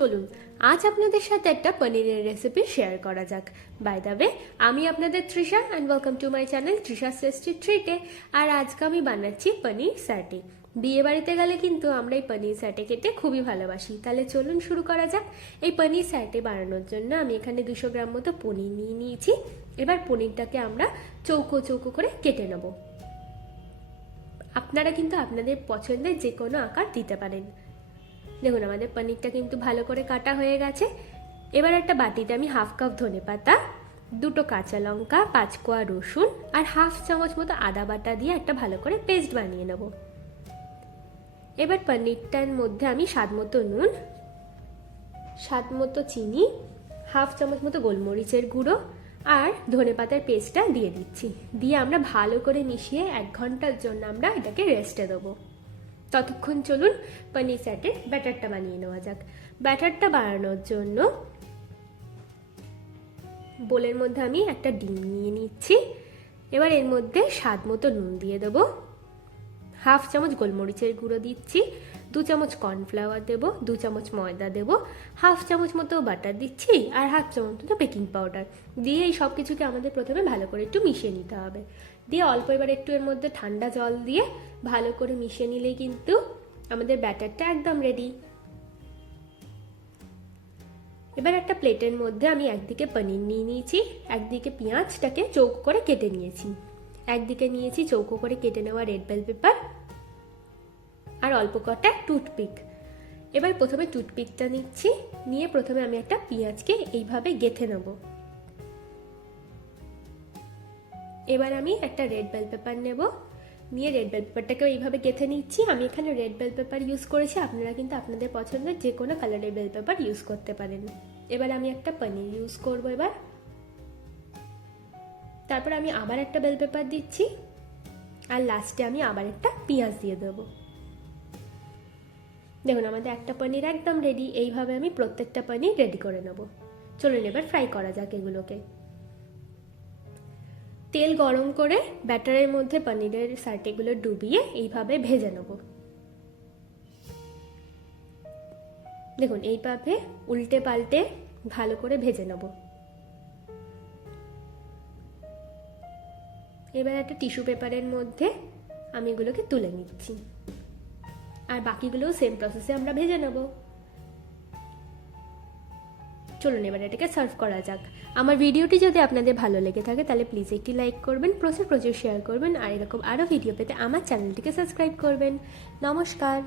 চলুন আজ আপনাদের সাথে একটা পনিরের রেসিপি শেয়ার করা যাক। বাই দ্য ওয়ে, আমি আপনাদের Trisha and welcome to my channel Trisha tasty ট্রিটে। আর আজকে আমি বানাচ্ছি পনির স্যাটে। বিয়ে বাড়িতে গেলে কিন্তু আমরা এই পনির স্যাটে খেতে খুবই ভালোবাসি। তাহলে চলুন শুরু করা যাক। এই পনির স্যাটে বানানোর জন্য আমি এখানে 200 গ্রাম মতো পনির নিয়ে নিয়েছি। এবার পনিরটাকে আমরা চৌকো চৌকো করে কেটে নেব। আপনারা কিন্তু আপনাদের পছন্দের যে কোনো আকার দিতে পারেন। দেখুন আমাদের পনিরটা কিন্তু ভালো করে কাটা হয়ে গেছে। এবার একটা বাটিতে আমি হাফ কাপ ধনেপাতা, 2টো কাঁচা লঙ্কা, 5 কোয়া রসুন আর হাফ চামচ মতো আদা বাটা দিয়ে একটা ভালো করে পেস্ট বানিয়ে নেব। এবার পনিরটার মধ্যে আমি স্বাদ মতো নুন, স্বাদ মতো চিনি, হাফ চামচ মতো গোলমরিচের গুঁড়ো আর ধনেপাতার পেস্টটা দিয়ে দিচ্ছি। দিয়ে আমরা ভালো করে মিশিয়ে 1 ঘন্টার জন্য আমরা এটাকে রেস্টে দেবো। ততক্ষণ চলুন পনির স্যাটের ব্যাটারটা বানিয়ে নেওয়া যাক। ব্যাটারটা বানানোর জন্য বোলের মধ্যে আমি একটা ডিম নিয়ে নিচ্ছি। এবার এর মধ্যে স্বাদ মতো নুন দিয়ে দেবো, হাফ চামচ গোলমরিচের গুঁড়ো দিচ্ছি, 2 চামচ কর্নফ্লাওয়ার দেবো, 2 চামচ ময়দা দেবো, হাফ চামচ মতো বাটার দিচ্ছি আর হাফ চামচ মতো বেকিং পাউডার দিয়ে এই সব কিছুকে আমাদের প্রথমে ভালো করে একটু মিশিয়ে নিতে হবে। দিয়ে অল্প এবার একটু এর মধ্যে ঠান্ডা জল দিয়ে ভালো করে মিশিয়ে নিলেই কিন্তু আমাদের ব্যাটারটা একদম রেডি। এবার একটা প্লেটের মধ্যে আমি একদিকে পনির নিয়ে নিয়েছি, একদিকে পেঁয়াজটাকে চৌকো করে কেটে নিয়েছি, একদিকে নিয়েছি চৌকো করে কেটে নেওয়া রেড বেল পেপার আর অল্প কটা টুথপিক। এবার প্রথমে টুথপিকটা নিচ্ছি, নিয়ে প্রথমে আমি একটা পেঁয়াজকে এইভাবে গেঁথে নেব। এবার আমি একটা রেড বেল পেপার নেব, নিয়ে রেড বেল পেপারটাকে এইভাবে গেঁথে নিচ্ছি। আমি এখানে রেড বেল পেপার ইউজ করেছি, আপনারা কিন্তু আপনাদের পছন্দের যে কোনো কালারের বেল পেপার ইউজ করতে পারেন। এবার আমি একটা পনির ইউজ করবো এবার। তারপর আমি আবার একটা বেল পেপার দিচ্ছি আর লাস্টে আমি আবার একটা পেঁয়াজ দিয়ে দেবো। দেখুন আমাদের একটা পনির একদম রেডি। এইভাবে আমি প্রত্যেকটা পনির রেডি করে নেব। চলুন এবার ফ্রাই করা যাক এগুলোকে। তেল গরম করে ব্যাটারের মধ্যে পনিরের স্যাটেগুলো ডুবিয়ে এইভাবে ভেজে নেব। দেখুন এইভাবে উল্টে পাল্টে ভালো করে ভেজে নেব। এবার একটা টিস্যু পেপারের মধ্যে আমি এগুলোকে তুলে নিচ্ছি আর বাকিগুলোও সেম প্রসেসে আমরা ভেজে নেব। চলুন এবার এটাকে সার্ভ করা যাক। আমার ভিডিওটি যদি আপনাদের ভালো লেগে থাকে তাহলে প্লিজ একটি লাইক করবেন, প্রচুর শেয়ার করবেন আর এরকম আরও ভিডিও পেতে আমার চ্যানেলটিকে সাবস্ক্রাইব করবেন। নমস্কার।